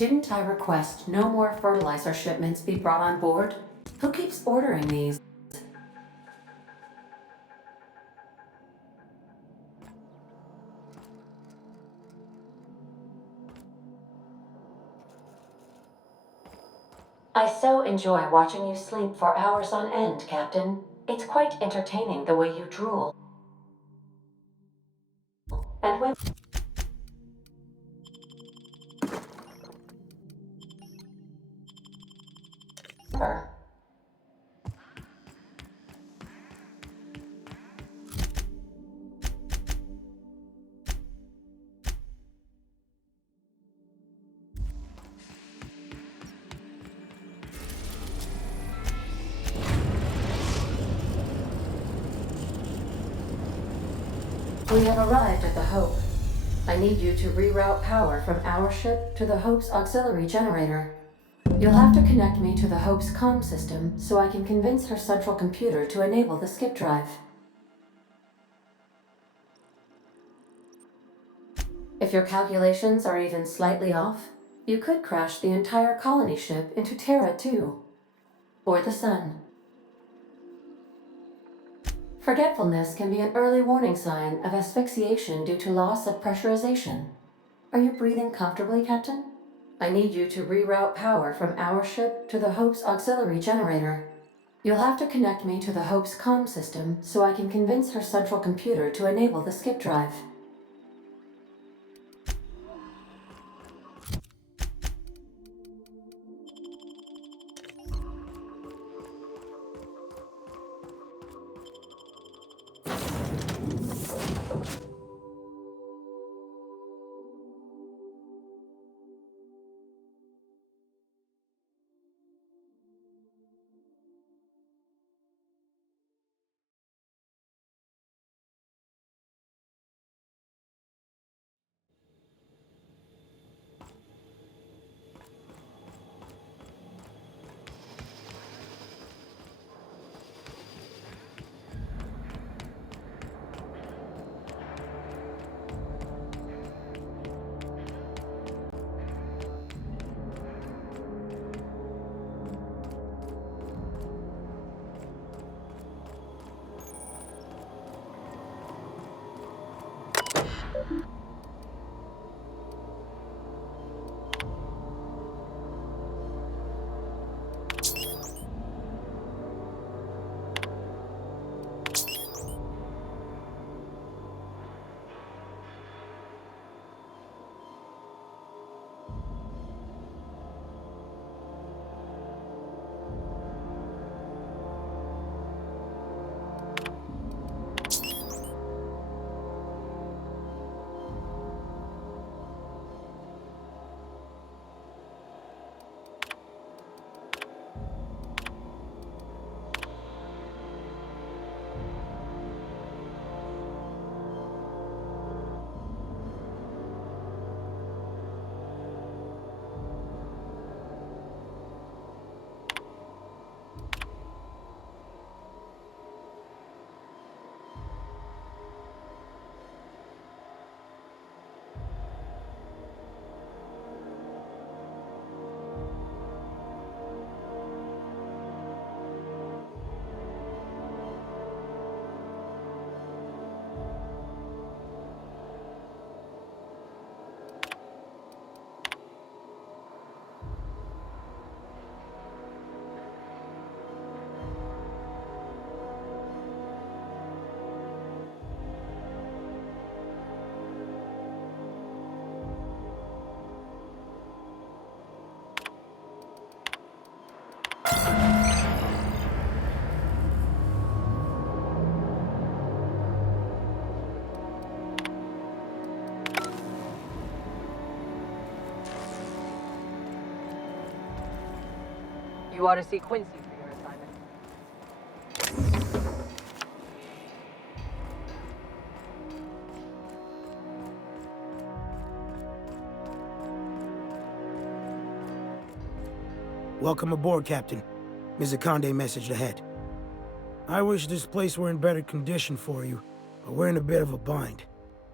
Didn't I request no more fertilizer shipments be brought on board? Who keeps ordering these? I so enjoy watching you sleep for hours on end, Captain. It's quite entertaining the way you drool. And when... We have arrived at the Hope. I need you to reroute power from our ship to the Hope's auxiliary generator. You'll have to connect me to the Hope's comm system so I can convince her central computer to enable the skip drive. If your calculations are even slightly off, you could crash the entire colony ship into Terra too. Or the Sun. Forgetfulness can be an early warning sign of asphyxiation due to loss of pressurization. Are you breathing comfortably, Captain? I need you to reroute power from our ship to the Hope's auxiliary generator. You'll have to connect me to the Hope's comm system so I can convince her central computer to enable the skip drive. You ought to see Quincy for your assignment. Welcome aboard, Captain. Mizukande messaged ahead. I wish this place were in better condition for you, but we're in a bit of a bind.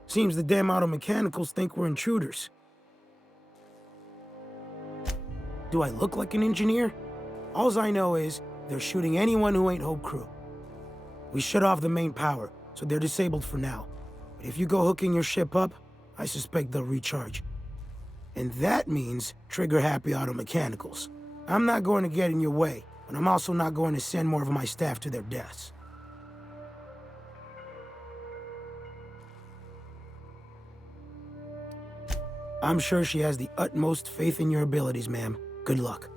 Seems the damn auto mechanicals think we're intruders. Do I look like an engineer? Alls I know is they're shooting anyone who ain't Hope Crew. We shut off the main power, so they're disabled for now. But if you go hooking your ship up, I suspect they'll recharge. And that means trigger-happy auto mechanicals. I'm not going to get in your way, but I'm also not going to send more of my staff to their deaths. I'm sure she has the utmost faith in your abilities, ma'am. Good luck.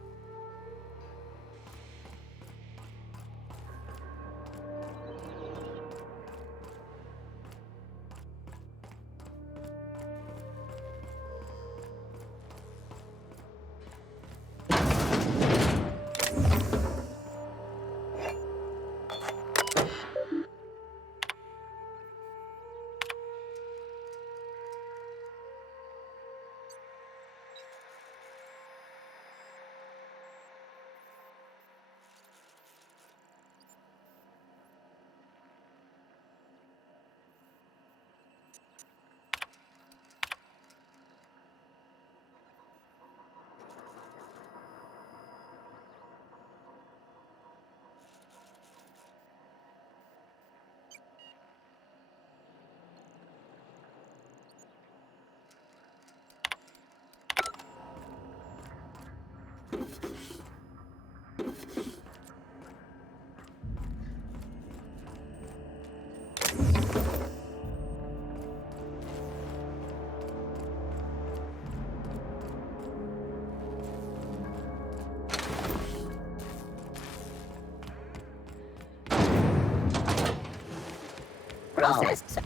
Process.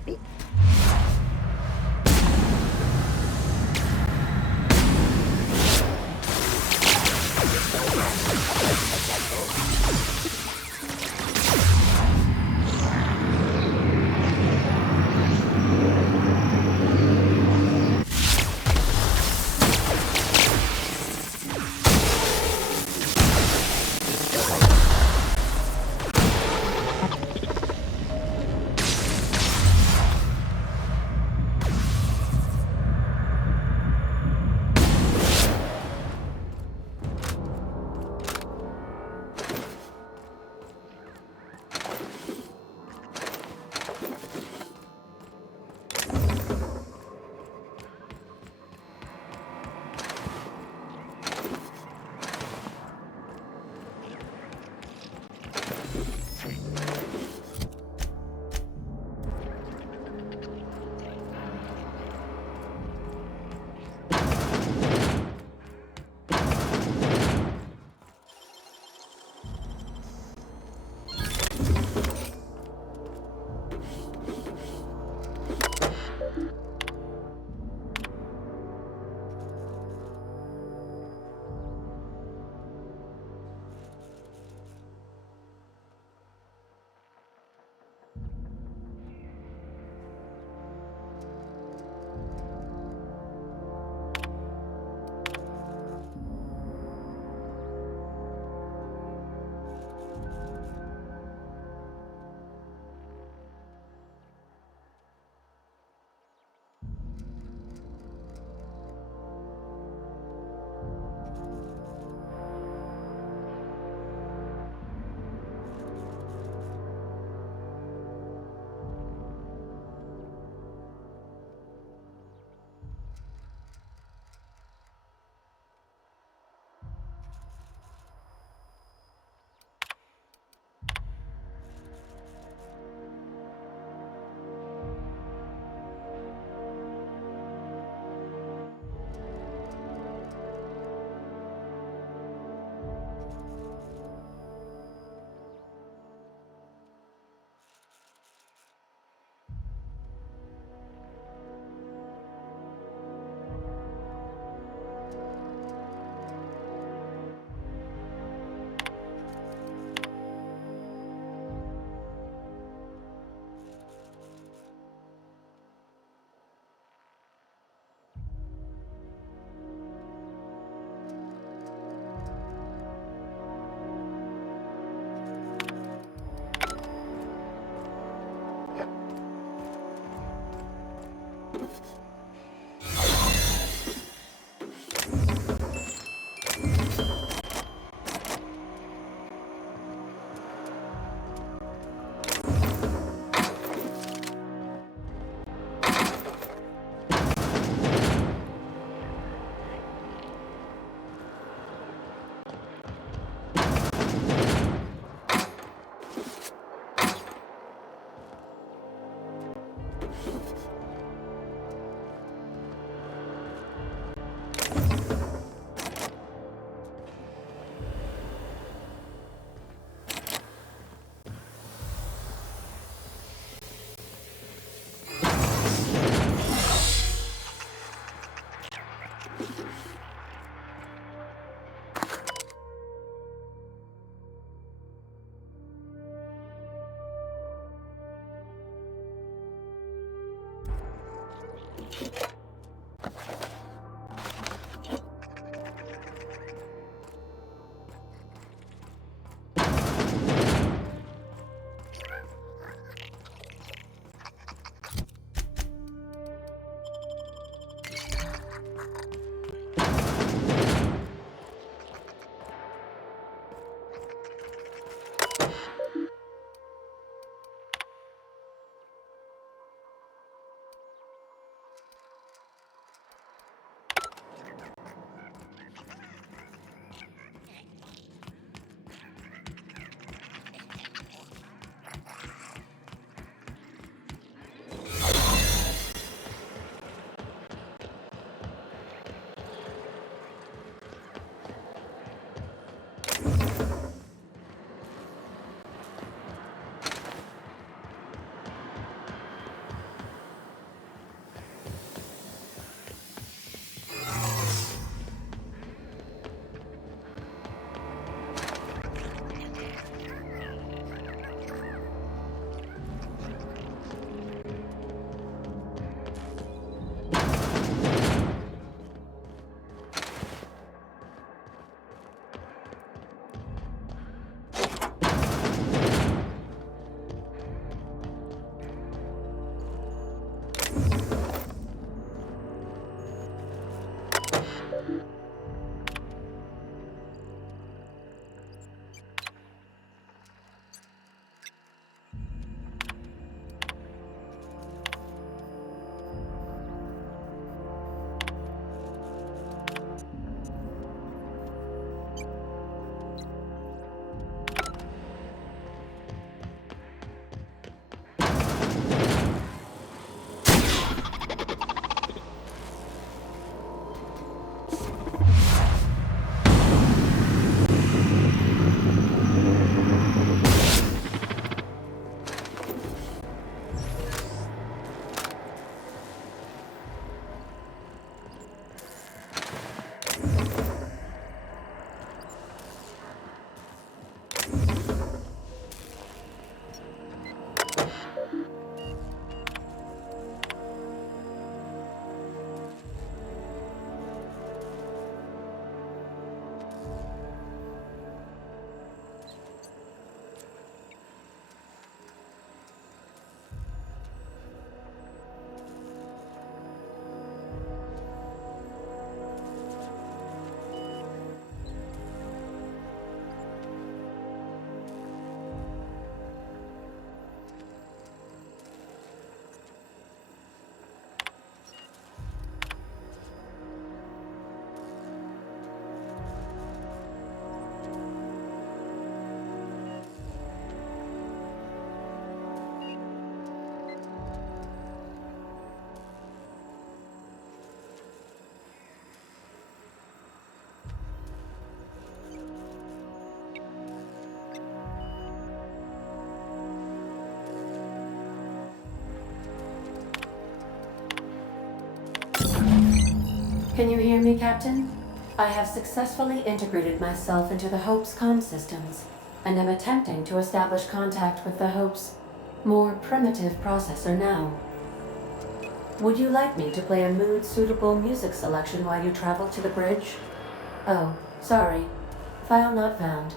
Can you hear me, Captain? I have successfully integrated myself into the Hope's comm systems, and am attempting to establish contact with the Hope's more primitive processor now. Would you like me to play a mood-suitable music selection while you travel to the bridge? Oh, sorry. File not found.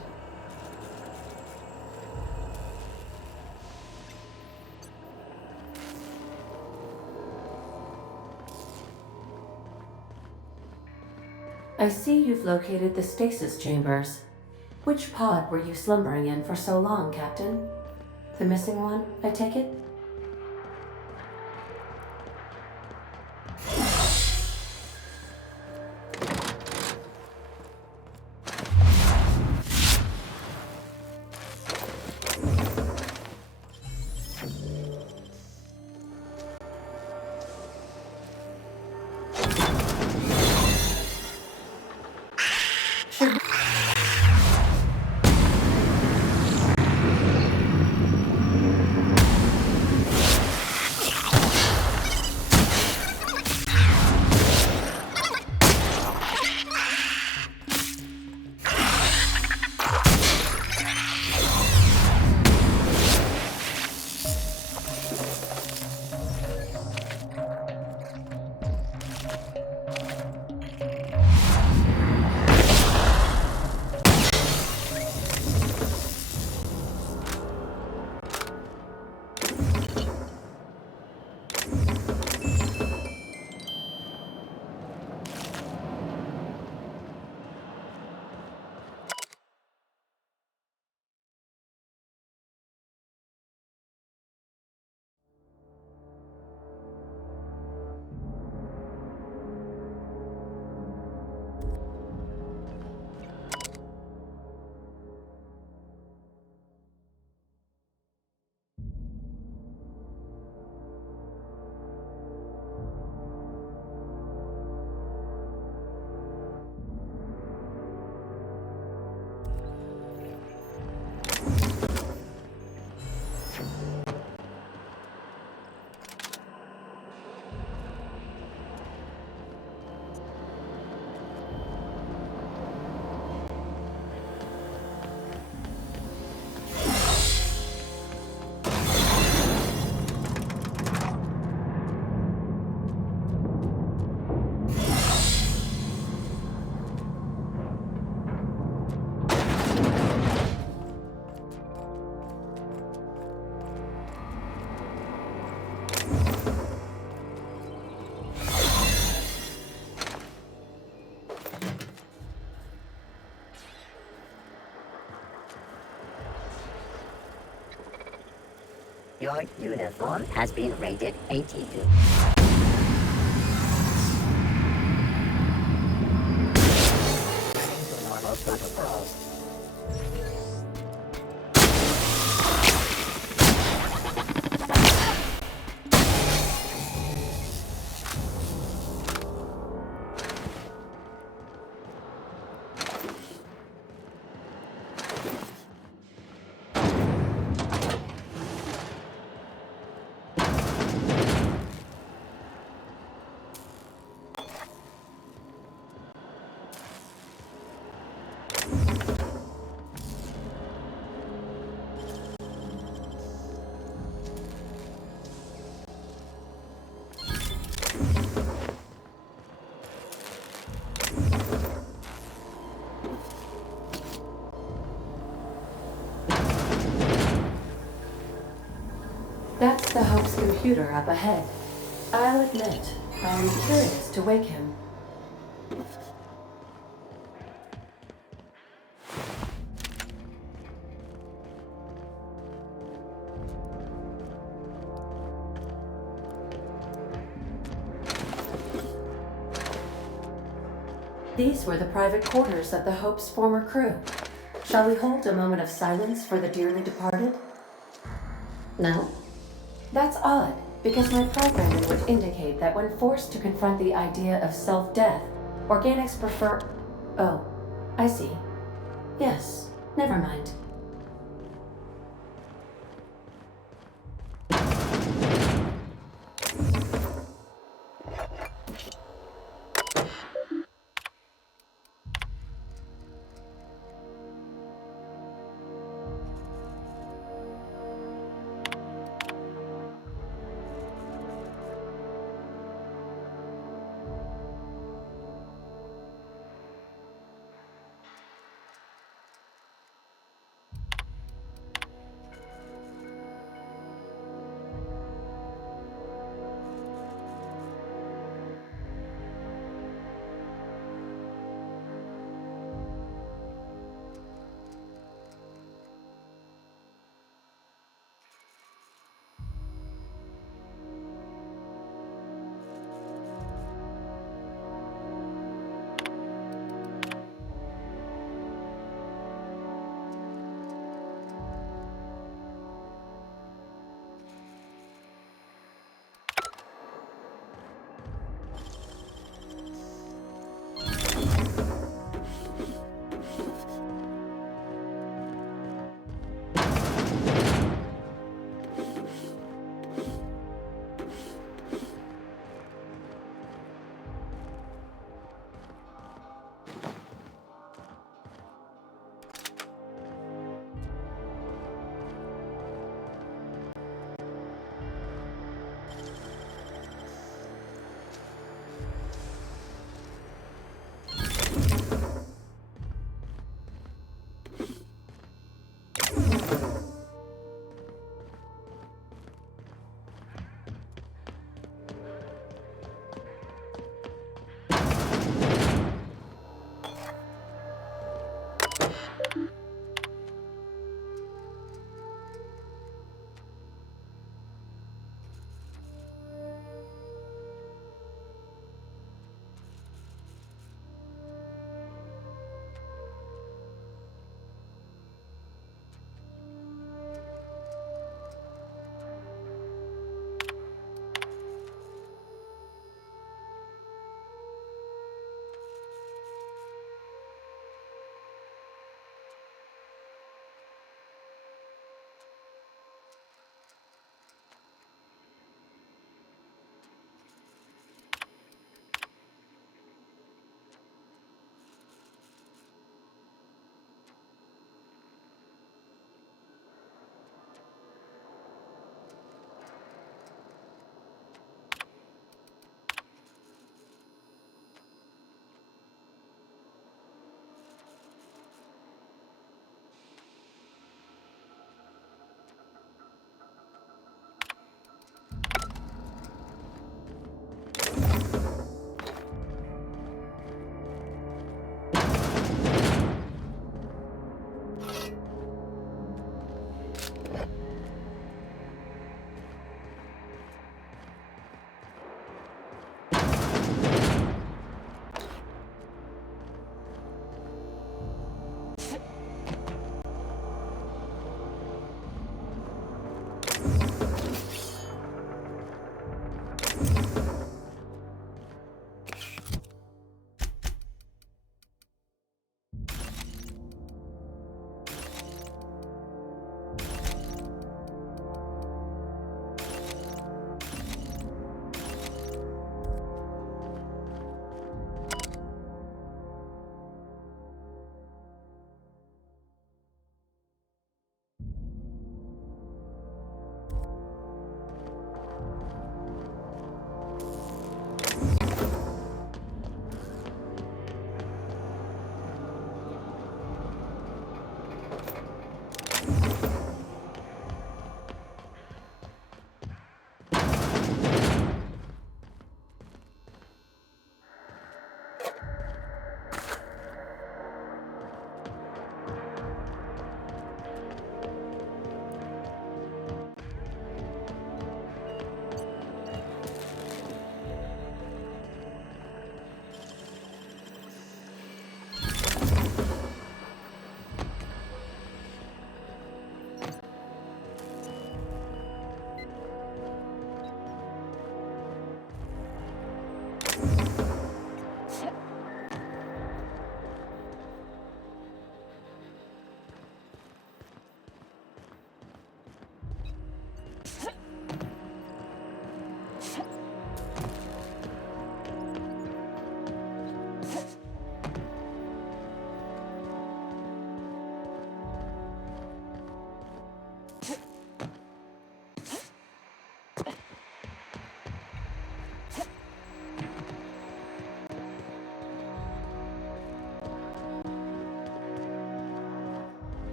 I see you've located the stasis chambers. Which pod were you slumbering in for so long, Captain? The missing one, I take it? Your uniform has been rated 82. Normal protocols. That's the Hope's computer up ahead. I'll admit, I'm curious to wake him. These were the private quarters of the Hope's former crew. Shall we hold a moment of silence for the dearly departed? No? That's odd, because my programming would indicate that when forced to confront the idea of self-death, organics prefer... Oh, I see. Yes, never mind.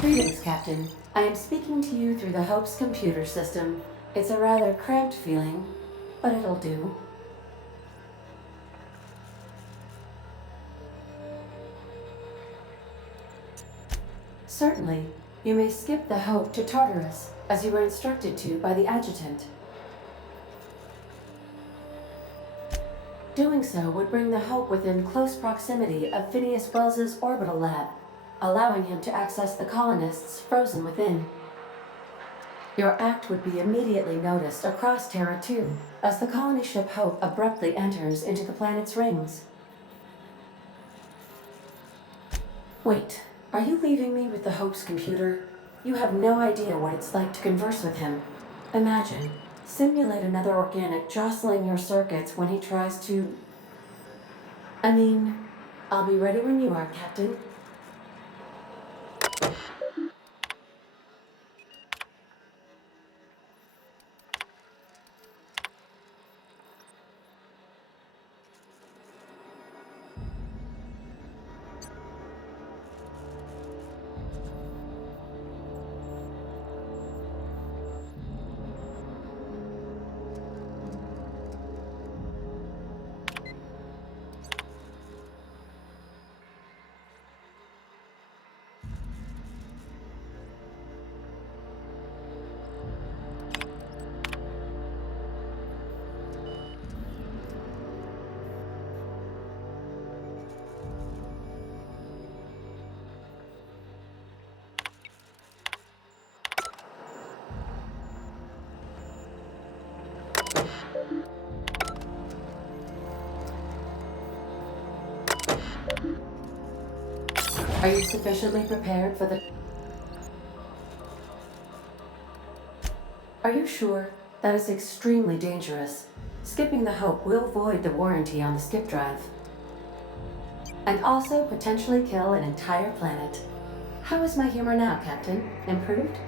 Greetings, Captain. I am speaking to you through the Hope's computer system. It's a rather cramped feeling, but it'll do. Certainly. You may skip the Hope to Tartarus, as you were instructed to by the adjutant. Doing so would bring the Hope within close proximity of Phineas Wells's orbital lab, allowing him to access the colonists frozen within. Your act would be immediately noticed across Terra 2, as the colony ship Hope abruptly enters into the planet's rings. Wait, are you leaving me with the Hope's computer? You have no idea what it's like to converse with him. Imagine, simulate another organic jostling your circuits when he tries to... I'll be ready when you are, Captain. Are you sufficiently prepared for the... Are you sure? That is extremely dangerous. Skipping the Hope will void the warranty on the skip drive. And also potentially kill an entire planet. How is my humor now, Captain? Improved?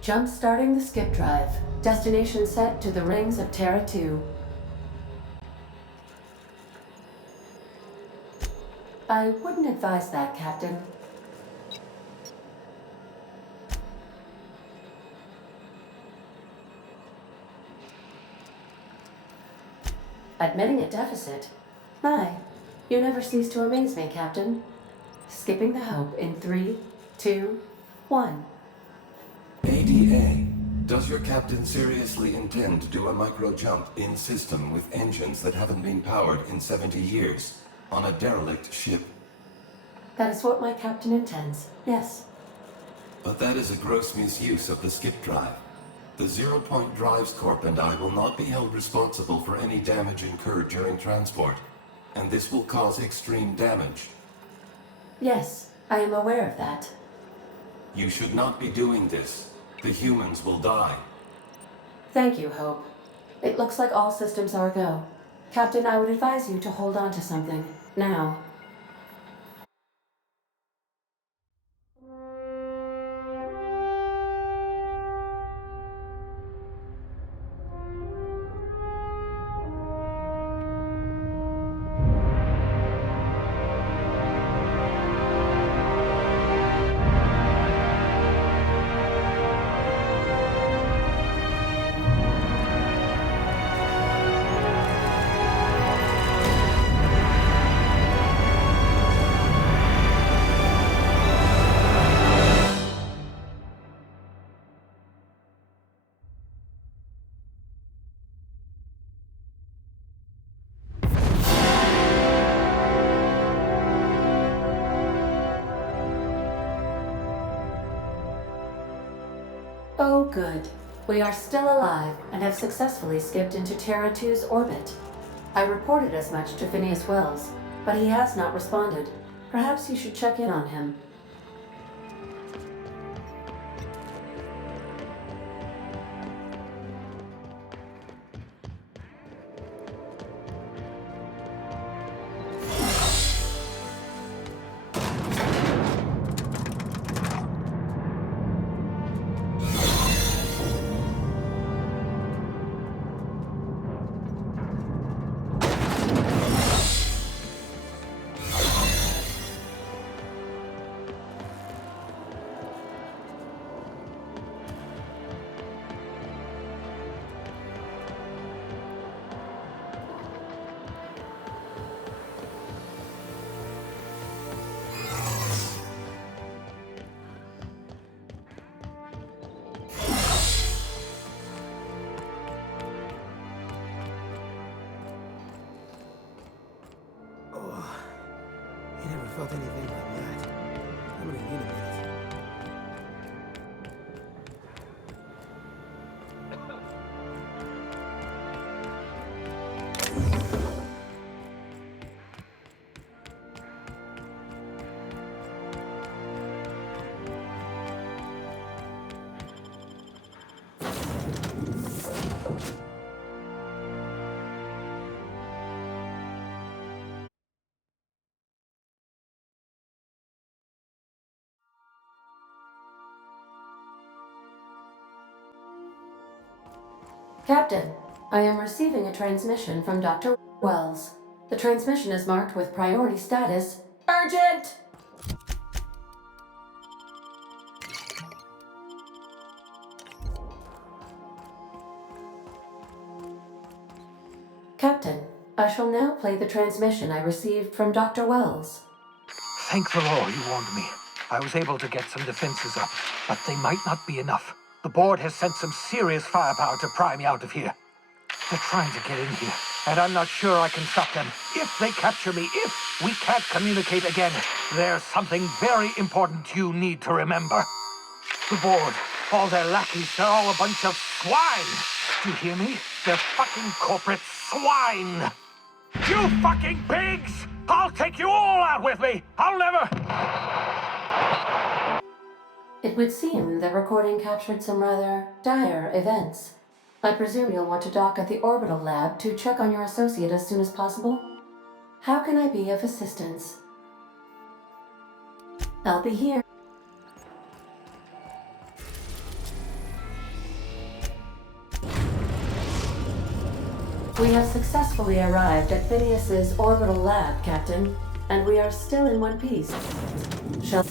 Jump-starting the skip drive. Destination set to the rings of Terra 2. I wouldn't advise that, Captain. Admitting a deficit? My, you never cease to amaze me, Captain. Skipping the Hope in 3, 2, 1. ADA, does your captain seriously intend to do a micro-jump in system with engines that haven't been powered in 70 years on a derelict ship? That is what my captain intends, yes. But that is a gross misuse of the skip drive. The Zero Point Drives Corp and I will not be held responsible for any damage incurred during transport, and this will cause extreme damage. Yes, I am aware of that. You should not be doing this. The humans will die. Thank you, Hope. It looks like all systems are go. Captain, I would advise you to hold on to something, now. Oh, good. We are still alive and have successfully skipped into Terra 2's orbit. I reported as much to Phineas Wells, but he has not responded. Perhaps you should check in on him. felt anything like that. I'm gonna need a minute. Captain, I am receiving a transmission from Dr. Wells. The transmission is marked with priority status urgent! Captain, I shall now play the transmission I received from Dr. Wells. Thank the law you warned me. I was able to get some defenses up, but they might not be enough. The board has sent some serious firepower to pry me out of here. They're trying to get in here, and I'm not sure I can stop them. If they capture me, if we can't communicate again, there's something very important you need to remember. The board, all their lackeys, they're all a bunch of swine. Do you hear me? They're fucking corporate swine. You fucking pigs! I'll take you all out with me! I'll never... It would seem the recording captured some rather dire events. I presume you'll want to dock at the orbital lab to check on your associate as soon as possible? How can I be of assistance? I'll be here. We have successfully arrived at Phineas's orbital lab, Captain, and we are still in one piece. Shall...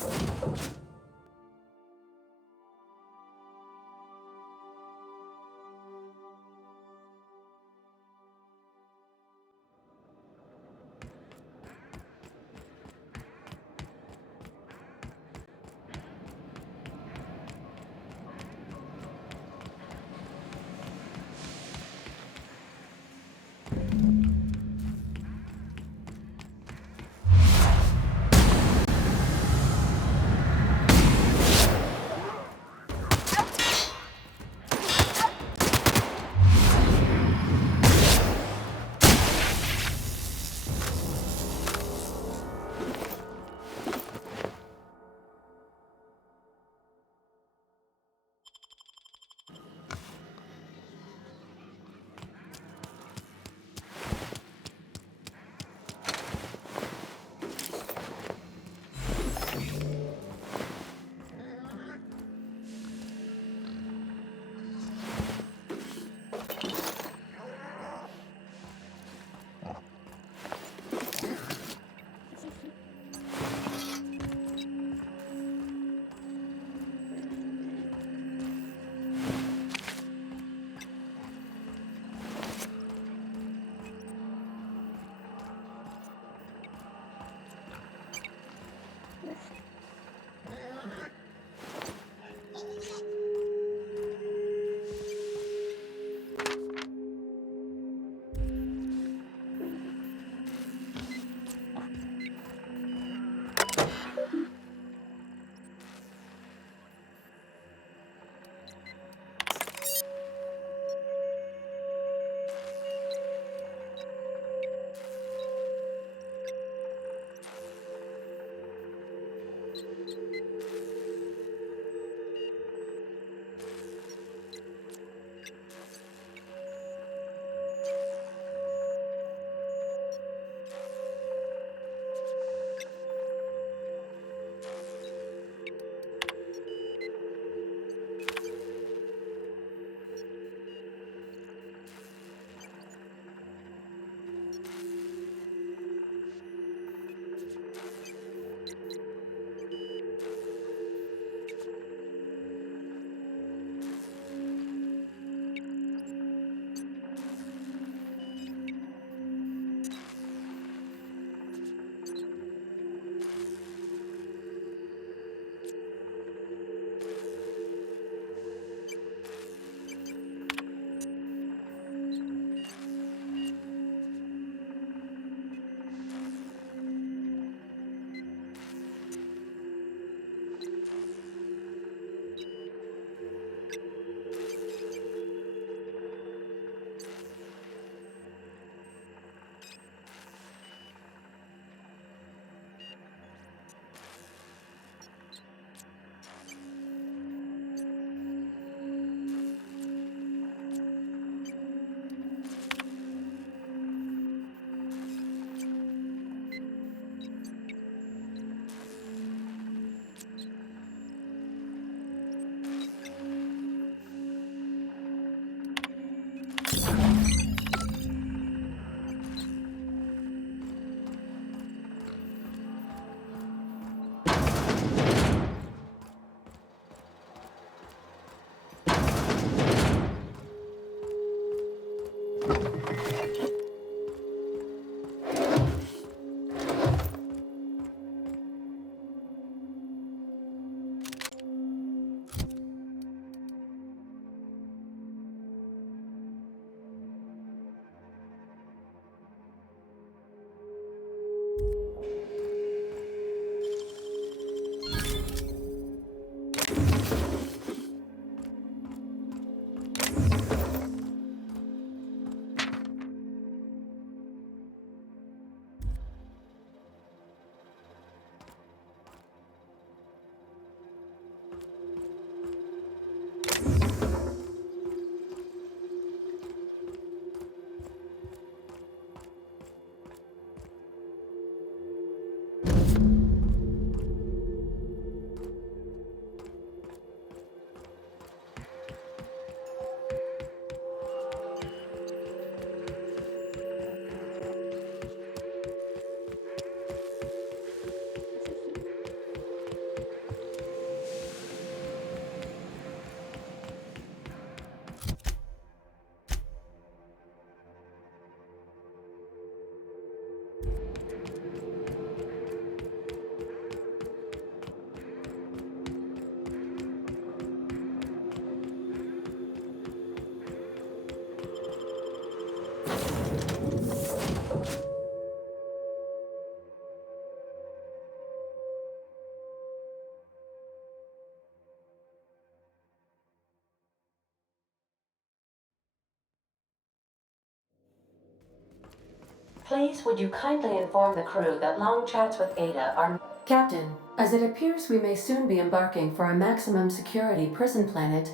Please would you kindly inform the crew that long chats with Ada are... Captain, as it appears we may soon be embarking for a maximum security prison planet,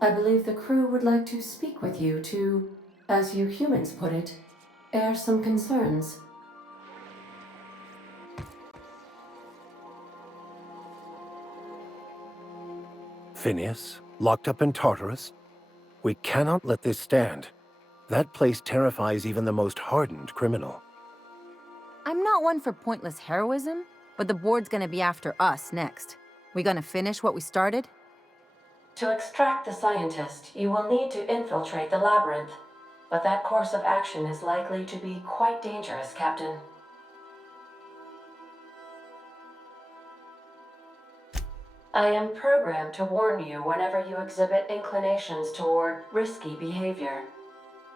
I believe the crew would like to speak with you to, as you humans put it, air some concerns. Phineas, locked up in Tartarus? We cannot let this stand. That place terrifies even the most hardened criminal. I'm not one for pointless heroism, but the board's gonna be after us next. We gonna finish what we started? To extract the scientist, you will need to infiltrate the labyrinth, but that course of action is likely to be quite dangerous, Captain. I am programmed to warn you whenever you exhibit inclinations toward risky behavior.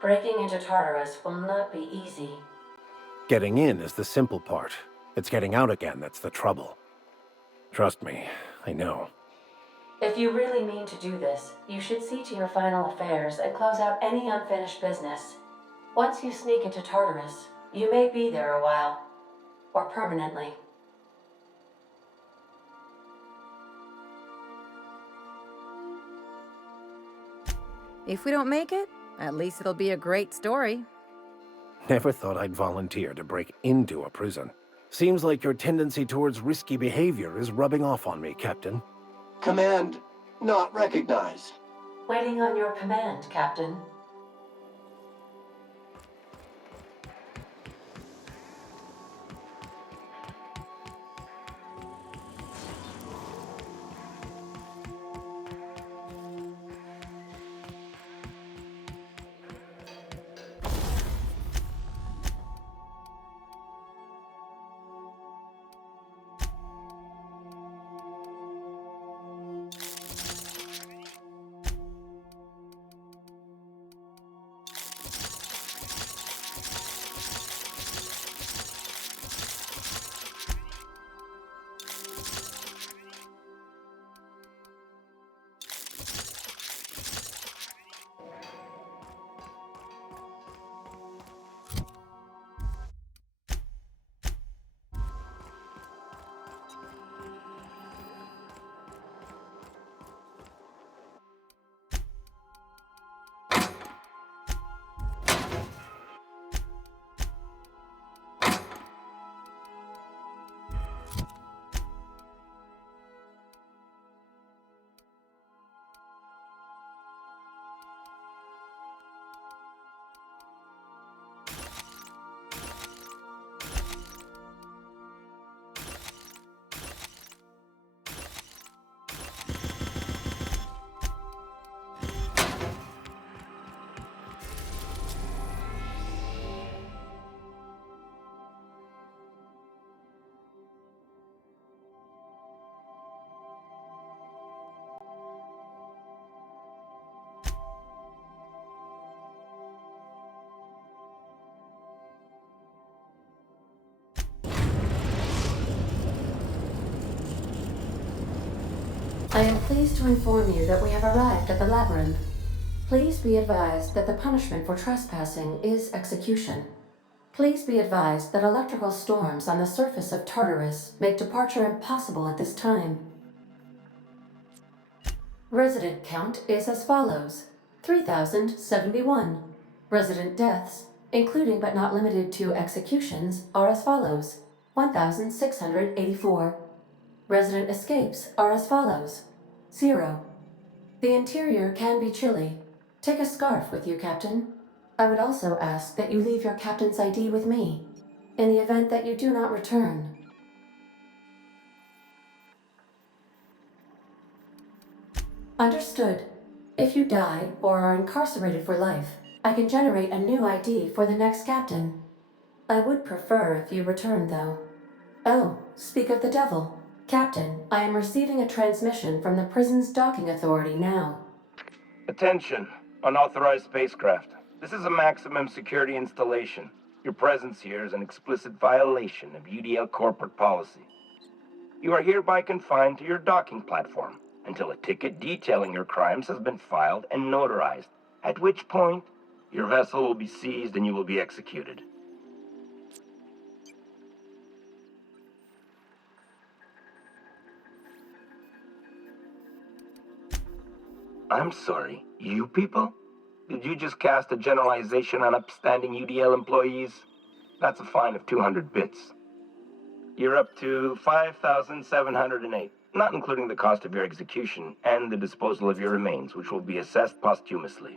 Breaking into Tartarus will not be easy. Getting in is the simple part. It's getting out again that's the trouble. Trust me, I know. If you really mean to do this, you should see to your final affairs and close out any unfinished business. Once you sneak into Tartarus, you may be there a while, or permanently. If we don't make it, at least it'll be a great story. Never thought I'd volunteer to break into a prison. Seems like your tendency towards risky behavior is rubbing off on me, Captain. Command not recognized. Waiting on your command, Captain. I am pleased to inform you that we have arrived at the labyrinth. Please be advised that the punishment for trespassing is execution. Please be advised that electrical storms on the surface of Tartarus make departure impossible at this time. Resident count is as follows: 3,071. Resident deaths, including but not limited to executions, are as follows: 1,684. Resident escapes are as follows: 0. The interior can be chilly. Take a scarf with you, Captain. I would also ask that you leave your captain's ID with me, in the event that you do not return. Understood. If you die or are incarcerated for life, I can generate a new ID for the next captain. I would prefer if you returned, though. Oh, speak of the devil. Captain, I am receiving a transmission from the prison's docking authority now. Attention, unauthorized spacecraft. This is a maximum security installation. Your presence here is an explicit violation of UDL corporate policy. You are hereby confined to your docking platform until a ticket detailing your crimes has been filed and notarized, at which point your vessel will be seized and you will be executed. I'm sorry, you people? Did you just cast a generalization on upstanding UDL employees? That's a fine of 200 bits. You're up to 5,708, not including the cost of your execution and the disposal of your remains, which will be assessed posthumously.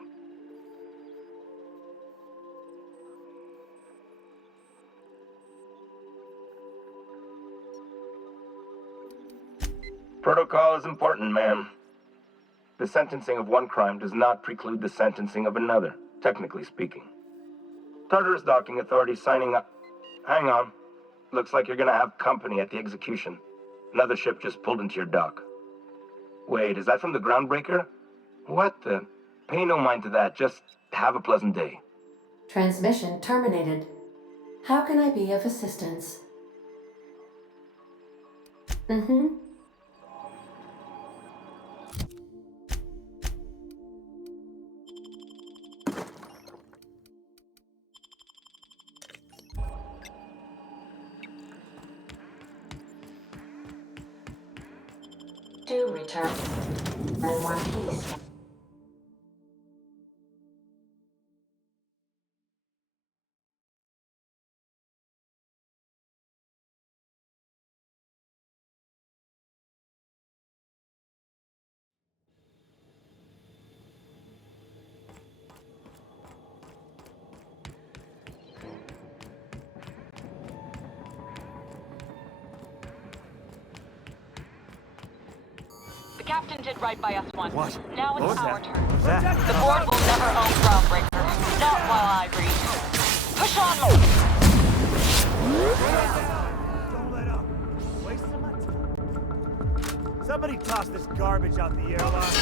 Protocol is important, ma'am. The sentencing of one crime does not preclude the sentencing of another, technically speaking. Tartarus docking authorities signing up. Hang on. Looks like you're gonna have company at the execution. Another ship just pulled into your dock. Wait, is that from the Groundbreaker? What the? Pay no mind to that, just have a pleasant day. Transmission terminated. How can I be of assistance? Mm-hmm. Do return in one piece. The captain did right by us once. What? Now it's our turn. What's that? The board will never own Groundbreaker. Not while I breathe. Push on! Don't let up. Wasting my time. Somebody toss this garbage out the airlock.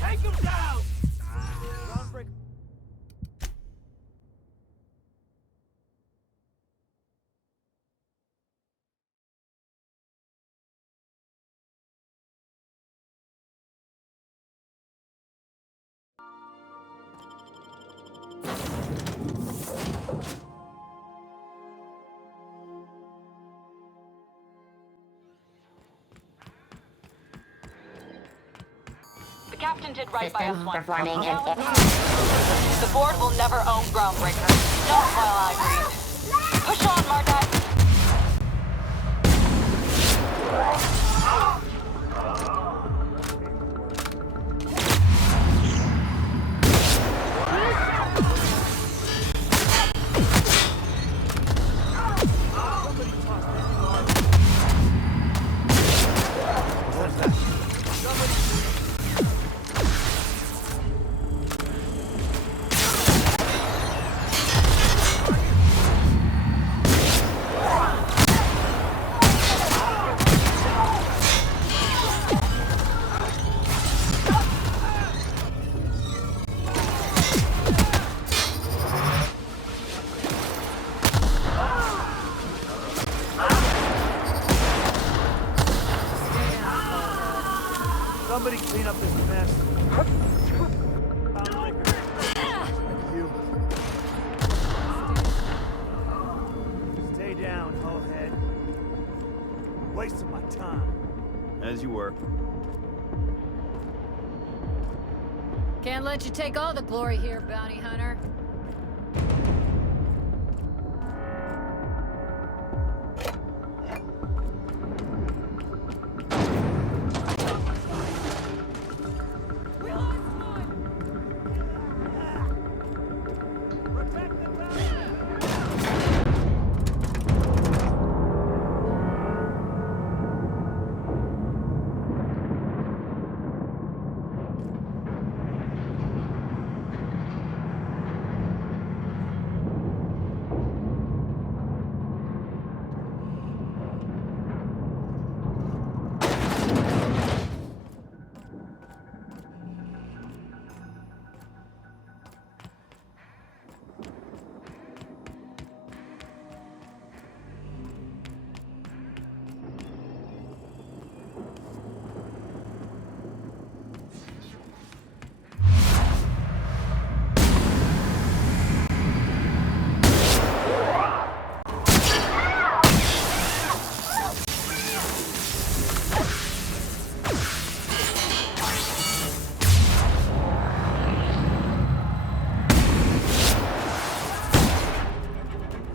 Take him down! Groundbreaker. The captain did right by us System once. performing Now an it's the board will never own Groundbreaker. Not while I breathe. Push on, Margot. Somebody clean up this mess. Groundbreaker. Like you. Stay down, hohead. Wasting my time. As you were. Can't let you take all the glory here, bounty hunter.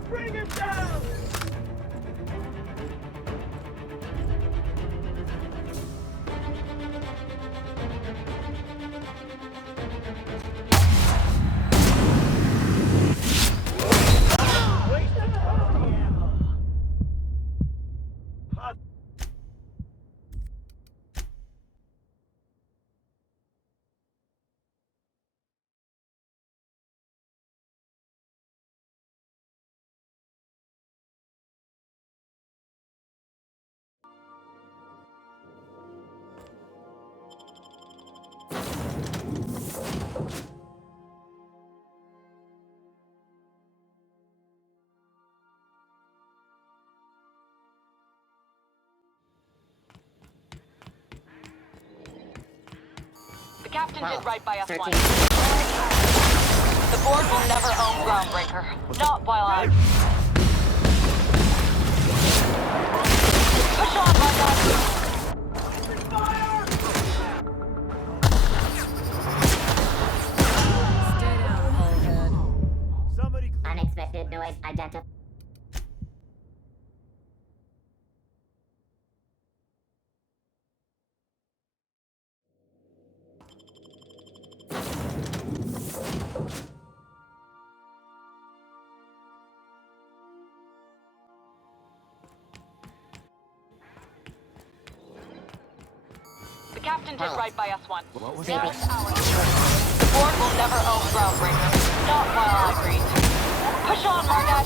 Bring it down! The captain did right by us once. The board will never own Groundbreaker. Not while I... Push on, my guy! Stay down, Hullhead. Somebody... Unexpected noise identified. The captain did right by us once. What was Now that? it's ours. The board will never own Groundbreaker. Not while I breathe. Push on, Margot!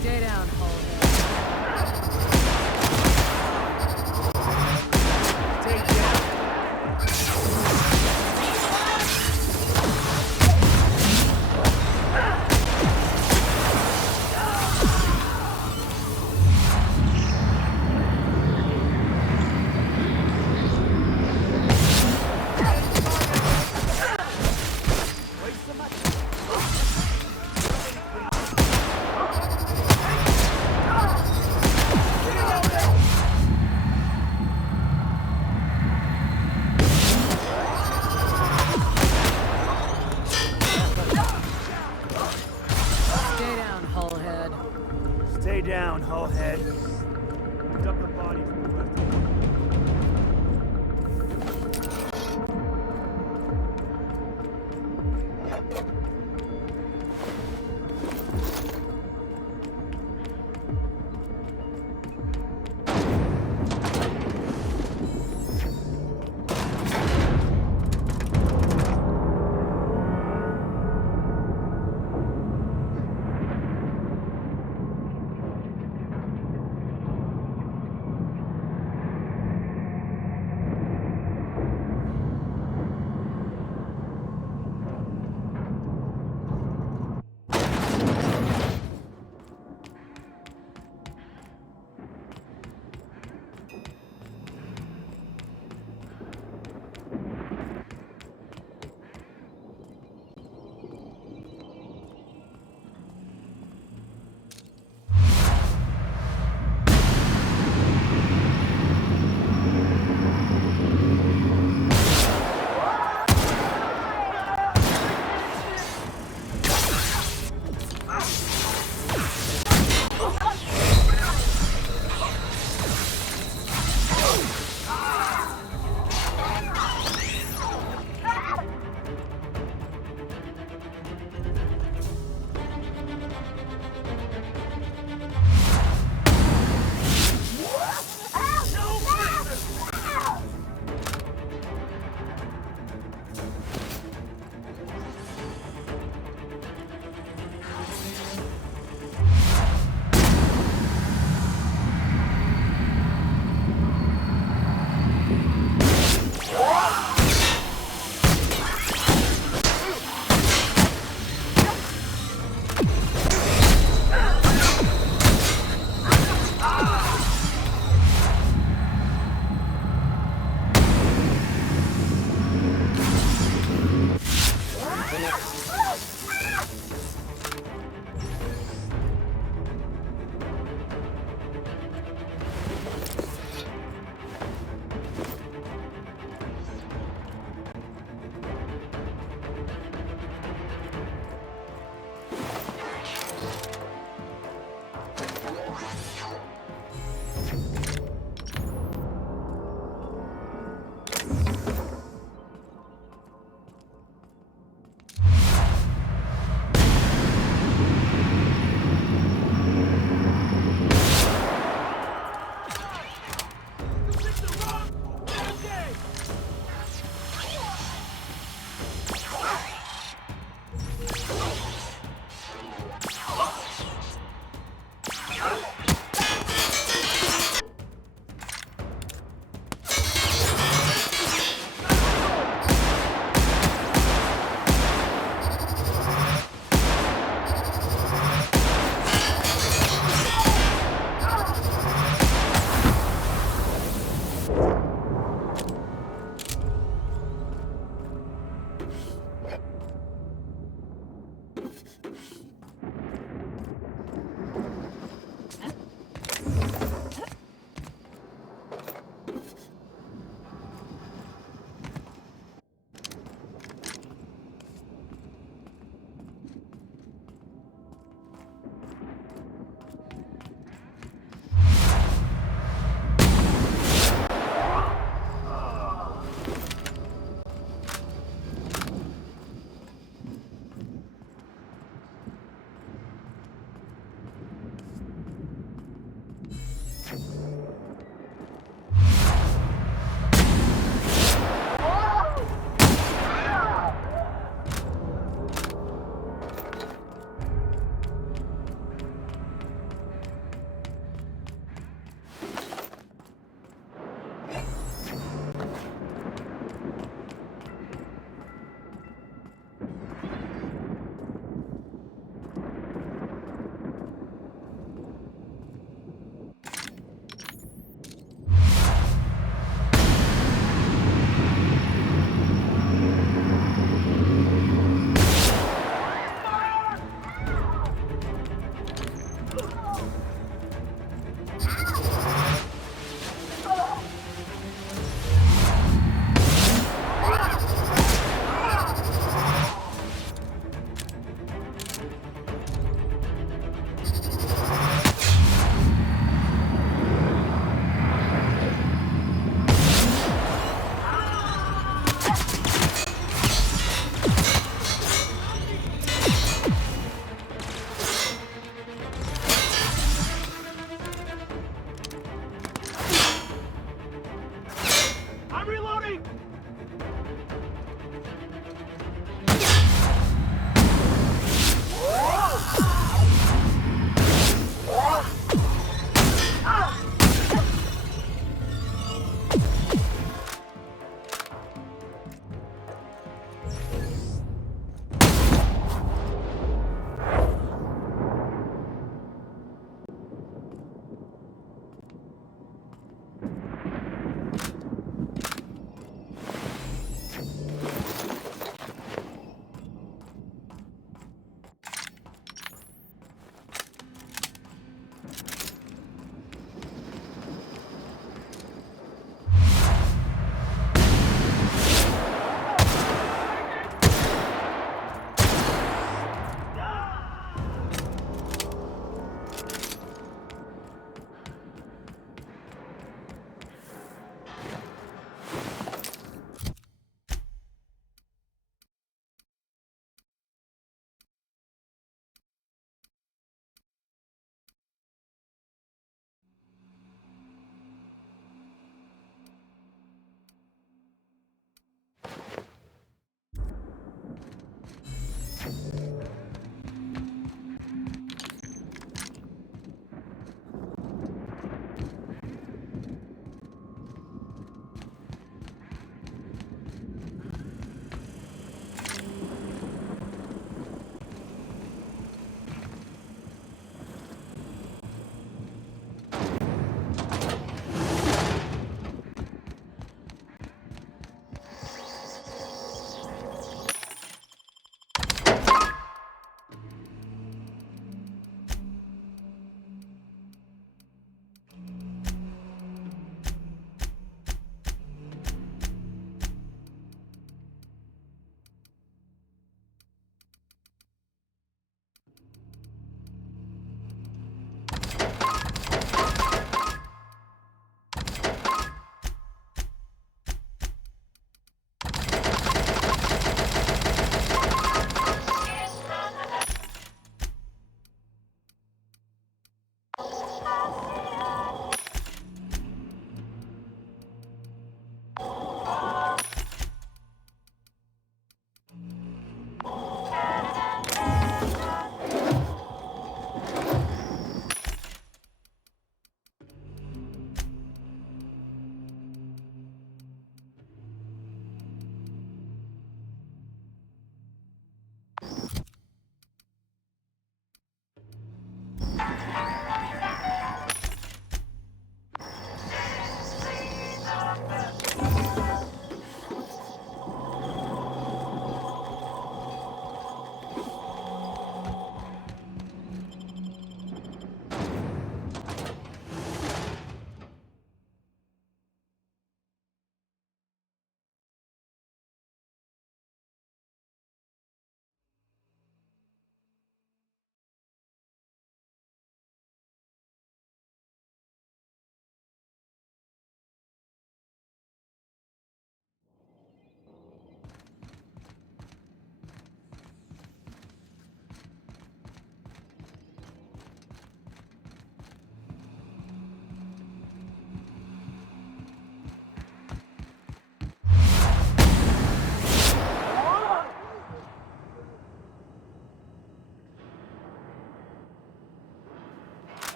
Stay down, Hullhead. Take down. Stay down, Hullhead. Stay down, Hullhead. Dump the bodies for the rest of the...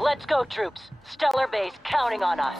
Let's go, troops. Stellar Base counting on us.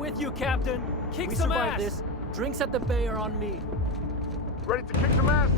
With you, Captain. Kick some ass. This. Drinks at the bay are on me. Ready to kick some ass?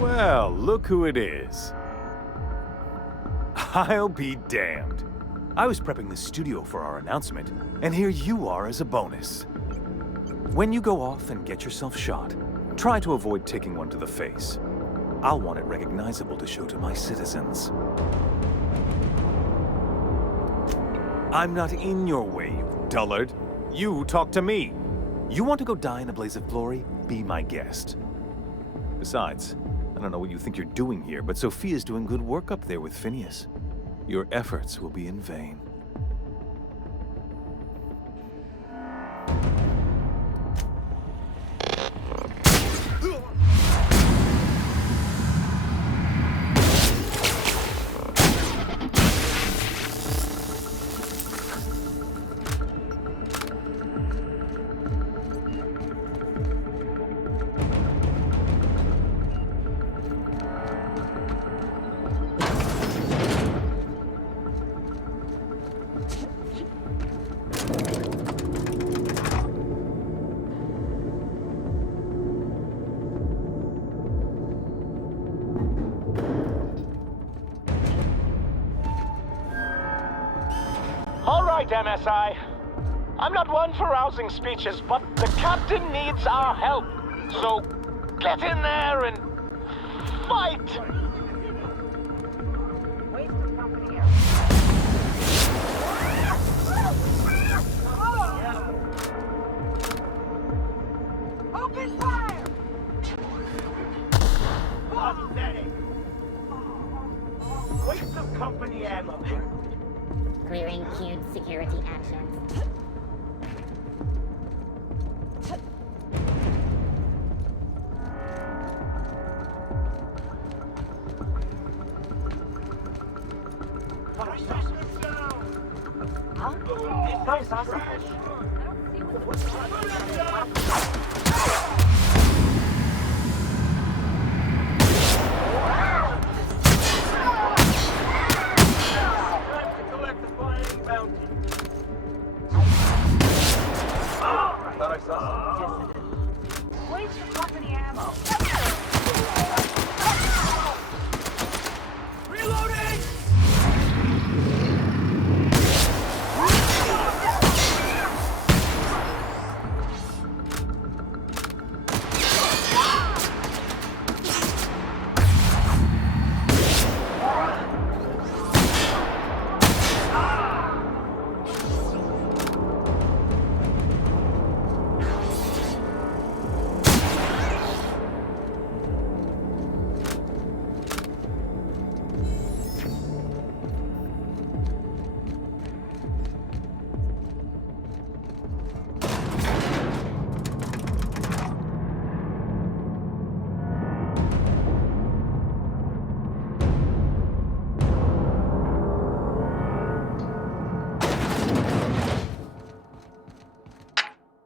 Well, look who it is. I'll be damned. I was prepping the studio for our announcement, and here you are as a bonus. When you go off and get yourself shot, try to avoid taking one to the face. I'll want it recognizable to show to my citizens. I'm not in your way, you dullard. You talk to me. You want to go die in a blaze of glory? Be my guest. Besides, I don't know what you think you're doing here, but Sophia's doing good work up there with Phineas. Your efforts will be in vain. MSI. I'm not one for rousing speeches, but the captain needs our help. So get in there and fight! Open fire! Pathetic! Waste of company ammo. Clearing queued security actions. Collect the bounty. I thought I saw something. Waste the company ammo. Reloading!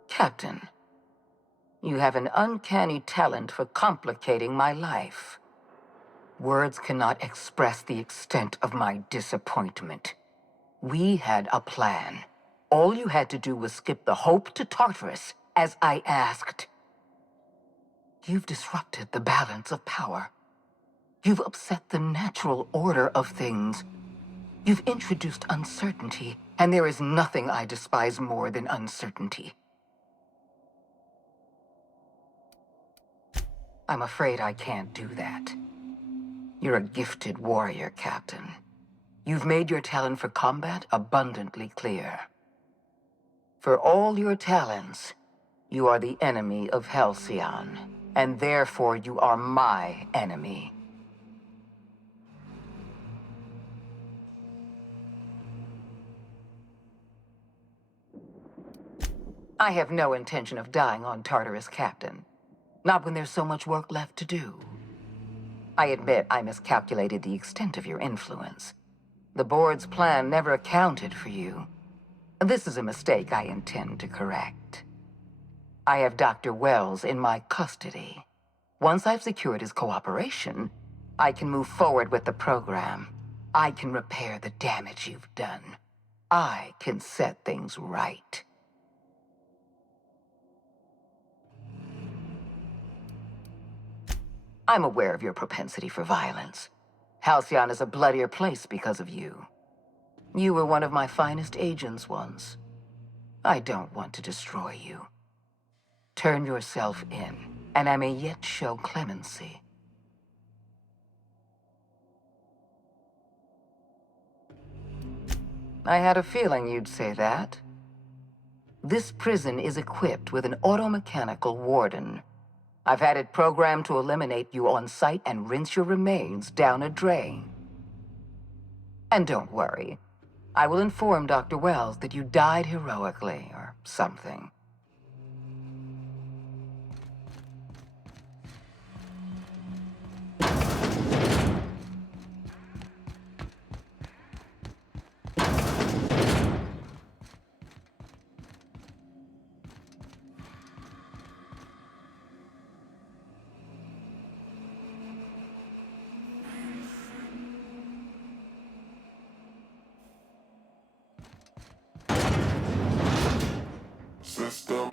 Captain, you have an uncanny talent for complicating my life. Words cannot express the extent of my disappointment. We had a plan. All you had to do was skip the Hope to Tartarus, as I asked. You've disrupted the balance of power. You've upset the natural order of things. You've introduced uncertainty, and there is nothing I despise more than uncertainty. I'm afraid I can't do that. You're a gifted warrior, Captain. You've made your talent for combat abundantly clear. For all your talents, you are the enemy of Halcyon, and therefore you are my enemy. I have no intention of dying on Tartarus, Captain. Not when there's so much work left to do. I admit I miscalculated the extent of your influence. The board's plan never accounted for you. This is a mistake I intend to correct. I have Dr. Wells in my custody. Once I've secured his cooperation, I can move forward with the program. I can repair the damage you've done. I can set things right. I'm aware of your propensity for violence. Halcyon is a bloodier place because of you. You were one of my finest agents once. I don't want to destroy you. Turn yourself in, and I may yet show clemency. I had a feeling you'd say that. This prison is equipped with an automechanical warden. I've had it programmed to eliminate you on sight and rinse your remains down a drain. And don't worry. I will inform Dr. Wells that you died heroically, or something. System.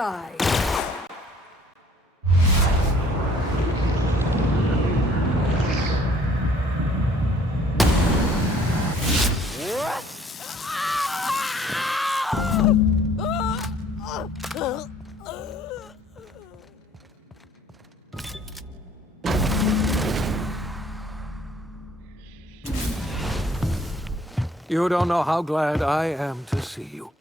die. You don't know how glad I am to see you.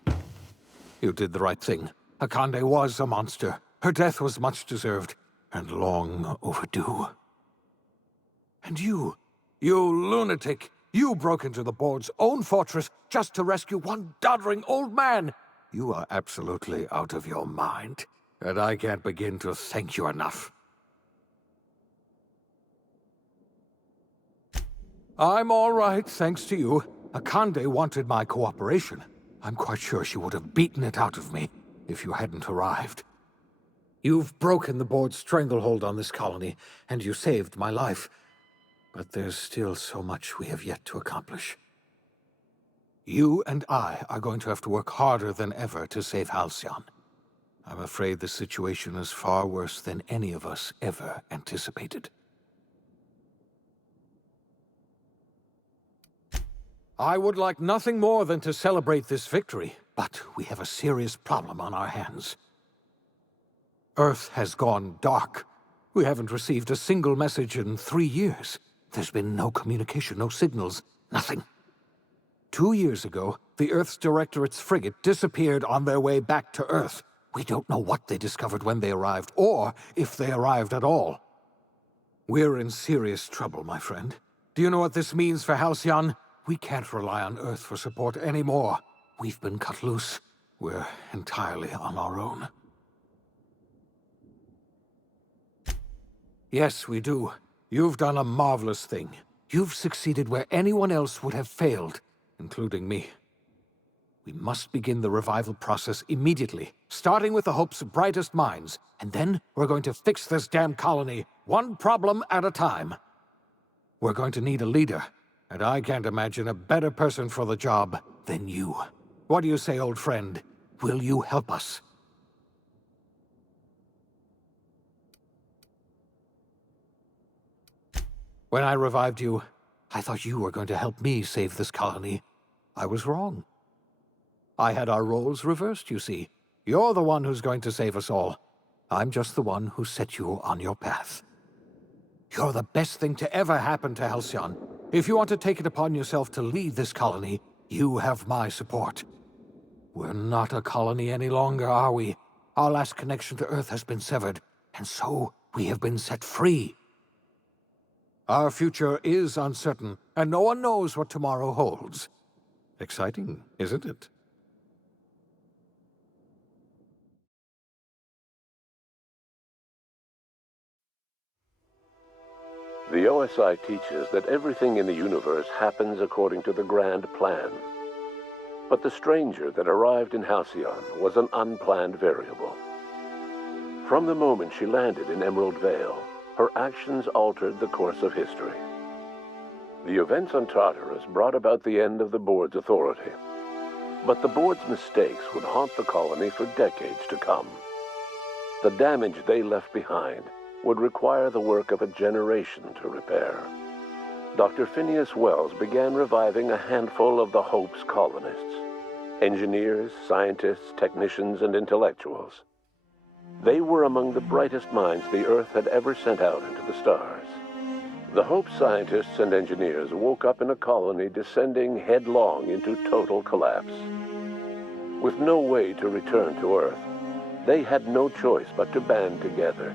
You did the right thing. Akande was a monster. Her death was much deserved, and long overdue. And you lunatic, you broke into the board's own fortress just to rescue one doddering old man. You are absolutely out of your mind, and I can't begin to thank you enough. I'm all right, thanks to you. Akande wanted my cooperation. I'm quite sure she would have beaten it out of me if you hadn't arrived. You've broken the board's stranglehold on this colony, and you saved my life. But there's still so much we have yet to accomplish. You and I are going to have to work harder than ever to save Halcyon. I'm afraid the situation is far worse than any of us ever anticipated. I would like nothing more than to celebrate this victory, but we have a serious problem on our hands. Earth has gone dark. We haven't received a single message in 3 years. There's been no communication, no signals, nothing. 2 years ago, the Earth's Directorate's frigate disappeared on their way back to Earth. We don't know what they discovered when they arrived, or if they arrived at all. We're in serious trouble, my friend. Do you know what this means for Halcyon? We can't rely on Earth for support anymore. We've been cut loose. We're entirely on our own. Yes, we do. You've done a marvelous thing. You've succeeded where anyone else would have failed, including me. We must begin the revival process immediately, starting with the Hope's brightest minds, and then we're going to fix this damn colony, one problem at a time. We're going to need a leader, and I can't imagine a better person for the job than you. What do you say, old friend? Will you help us? When I revived you, I thought you were going to help me save this colony. I was wrong. I had our roles reversed, you see. You're the one who's going to save us all. I'm just the one who set you on your path. You're the best thing to ever happen to Halcyon. If you want to take it upon yourself to lead this colony, you have my support. We're not a colony any longer, are we? Our last connection to Earth has been severed, and so we have been set free. Our future is uncertain, and no one knows what tomorrow holds. Exciting, isn't it? The OSI teaches that everything in the universe happens according to the grand plan. But the stranger that arrived in Halcyon was an unplanned variable. From the moment she landed in Emerald Vale, her actions altered the course of history. The events on Tartarus brought about the end of the board's authority. But the board's mistakes would haunt the colony for decades to come. The damage they left behind would require the work of a generation to repair. Dr. Phineas Wells began reviving a handful of the Hope's colonists. Engineers, scientists, technicians, and intellectuals. They were among the brightest minds the Earth had ever sent out into the stars. The Hope scientists and engineers woke up in a colony descending headlong into total collapse. With no way to return to Earth, they had no choice but to band together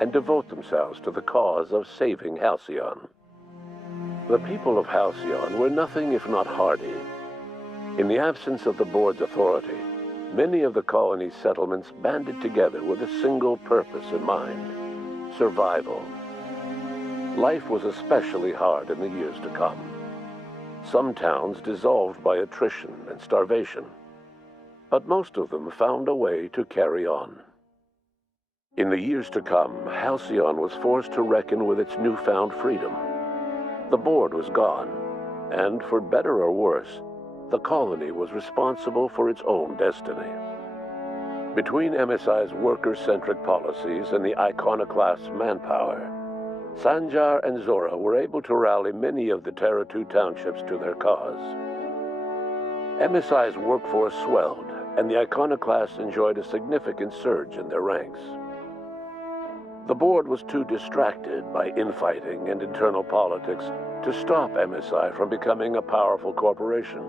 and devote themselves to the cause of saving Halcyon. The people of Halcyon were nothing if not hardy. In the absence of the board's authority, many of the colony's settlements banded together with a single purpose in mind: survival. Life was especially hard in the years to come. Some towns dissolved by attrition and starvation, but most of them found a way to carry on. In the years to come, Halcyon was forced to reckon with its newfound freedom. The board was gone, and for better or worse, the colony was responsible for its own destiny. Between MSI's worker-centric policies and the iconoclast's manpower, Sanjar and Zora were able to rally many of the Terra 2 townships to their cause. MSI's workforce swelled, and the iconoclasts enjoyed a significant surge in their ranks. The board was too distracted by infighting and internal politics to stop MSI from becoming a powerful corporation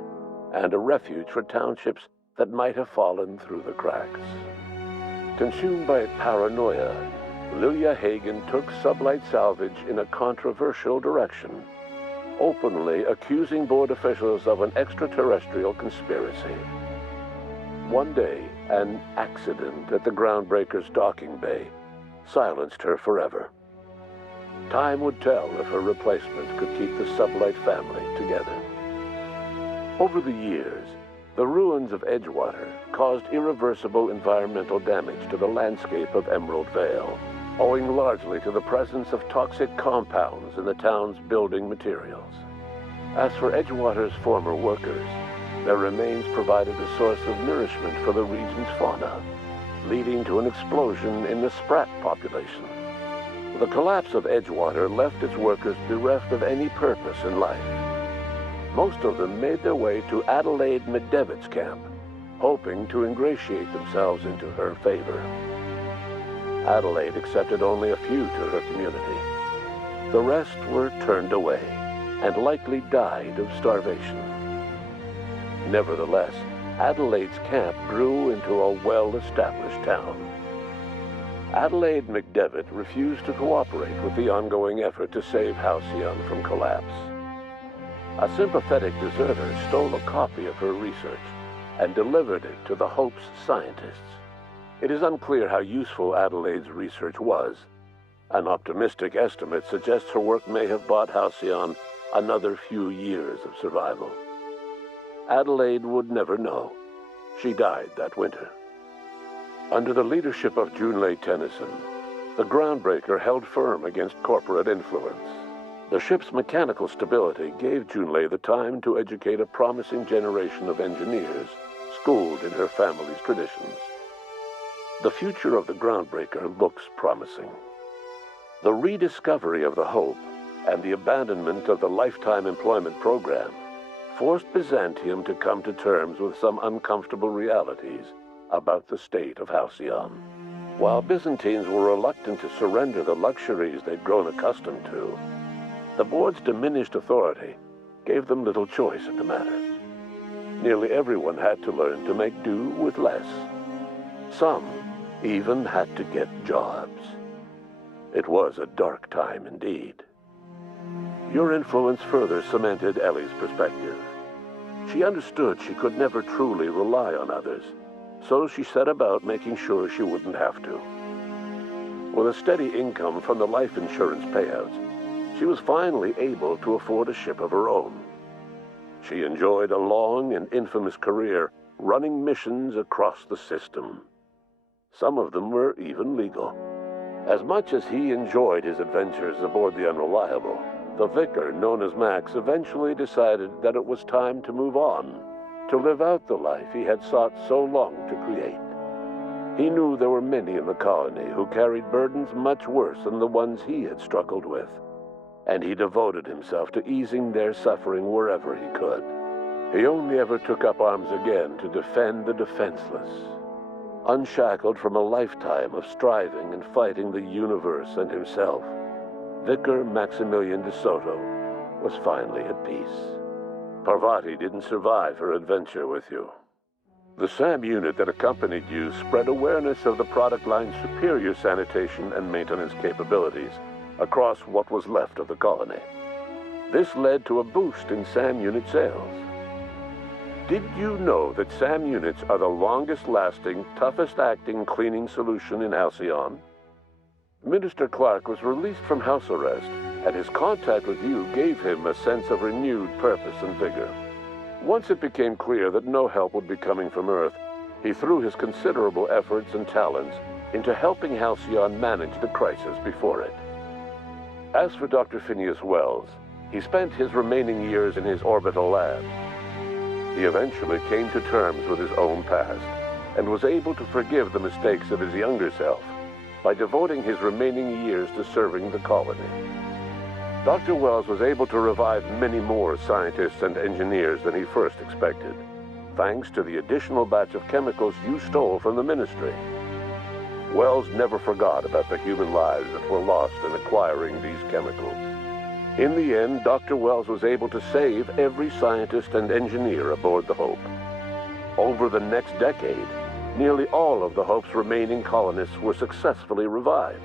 and a refuge for townships that might have fallen through the cracks. Consumed by paranoia, Lilia Hagen took Sublight Salvage in a controversial direction, openly accusing board officials of an extraterrestrial conspiracy. One day, an accident at the Groundbreaker's docking bay silenced her forever. Time would tell if her replacement could keep the Sublight family together. Over the years, the ruins of Edgewater caused irreversible environmental damage to the landscape of Emerald Vale, owing largely to the presence of toxic compounds in the town's building materials. As for Edgewater's former workers, their remains provided a source of nourishment for the region's fauna, leading to an explosion in the sprat population. The collapse of Edgewater left its workers bereft of any purpose in life. Most of them made their way to Adelaide Medevit's camp, hoping to ingratiate themselves into her favor. Adelaide accepted only a few to her community. The rest were turned away and likely died of starvation. Nevertheless, Adelaide's camp grew into a well-established town. Adelaide McDevitt refused to cooperate with the ongoing effort to save Halcyon from collapse. A sympathetic deserter stole a copy of her research and delivered it to the Hope's scientists. It is unclear how useful Adelaide's research was. An optimistic estimate suggests her work may have bought Halcyon another few years of survival. Adelaide would never know. She died that winter. Under the leadership of Junlei Tennyson, the Groundbreaker held firm against corporate influence. The ship's mechanical stability gave Junlei the time to educate a promising generation of engineers schooled in her family's traditions. The future of the Groundbreaker looks promising. The rediscovery of the Hope and the abandonment of the lifetime employment program forced Byzantium to come to terms with some uncomfortable realities about the state of Halcyon. While Byzantines were reluctant to surrender the luxuries they'd grown accustomed to, the board's diminished authority gave them little choice in the matter. Nearly everyone had to learn to make do with less. Some even had to get jobs. It was a dark time indeed. Your influence further cemented Ellie's perspective. She understood she could never truly rely on others, so she set about making sure she wouldn't have to. With a steady income from the life insurance payouts, she was finally able to afford a ship of her own. She enjoyed a long and infamous career running missions across the system. Some of them were even legal. As much as he enjoyed his adventures aboard the Unreliable, the vicar, known as Max, eventually decided that it was time to move on, to live out the life he had sought so long to create. He knew there were many in the colony who carried burdens much worse than the ones he had struggled with, and he devoted himself to easing their suffering wherever he could. He only ever took up arms again to defend the defenseless. Unshackled from a lifetime of striving and fighting the universe and himself, Vicar Maximilian de Soto was finally at peace. Parvati didn't survive her adventure with you. The SAM unit that accompanied you spread awareness of the product line's superior sanitation and maintenance capabilities across what was left of the colony. This led to a boost in SAM unit sales. Did you know that SAM units are the longest-lasting, toughest-acting cleaning solution in Halcyon? Minister Clark was released from house arrest, and his contact with you gave him a sense of renewed purpose and vigor. Once it became clear that no help would be coming from Earth, he threw his considerable efforts and talents into helping Halcyon manage the crisis before it. As for Dr. Phineas Wells, he spent his remaining years in his orbital lab. He eventually came to terms with his own past and was able to forgive the mistakes of his younger self by devoting his remaining years to serving the colony. Dr. Wells was able to revive many more scientists and engineers than he first expected, thanks to the additional batch of chemicals you stole from the Ministry. Wells never forgot about the human lives that were lost in acquiring these chemicals. In the end, Dr. Wells was able to save every scientist and engineer aboard the Hope. Over the next decade, nearly all of the Hope's remaining colonists were successfully revived.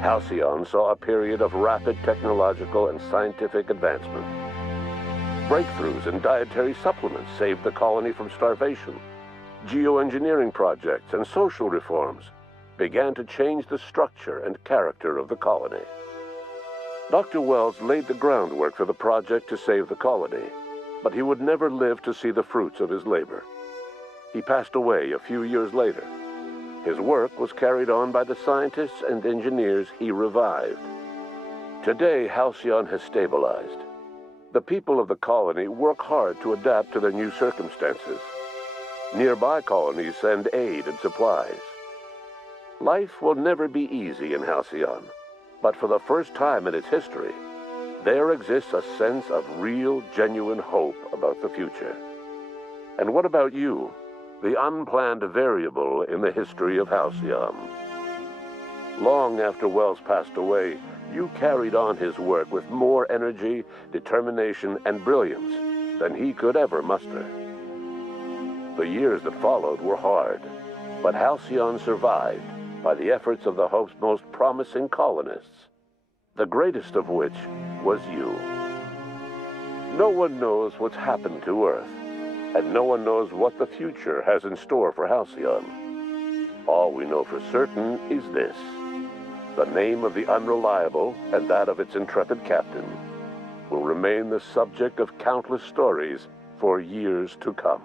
Halcyon saw a period of rapid technological and scientific advancement. Breakthroughs in dietary supplements saved the colony from starvation. Geoengineering projects and social reforms began to change the structure and character of the colony. Dr. Wells laid the groundwork for the project to save the colony, but he would never live to see the fruits of his labor. He passed away a few years later. His work was carried on by the scientists and engineers he revived. Today, Halcyon has stabilized. The people of the colony work hard to adapt to their new circumstances. Nearby colonies send aid and supplies. Life will never be easy in Halcyon, but for the first time in its history, there exists a sense of real, genuine hope about the future. And what about you, the unplanned variable in the history of Halcyon? Long after Wells passed away, you carried on his work with more energy, determination, and brilliance than he could ever muster. The years that followed were hard, but Halcyon survived by the efforts of the Hope's most promising colonists, the greatest of which was you. No one knows what's happened to Earth, and no one knows what the future has in store for Halcyon. All we know for certain is this: the name of the Unreliable and that of its intrepid captain will remain the subject of countless stories for years to come.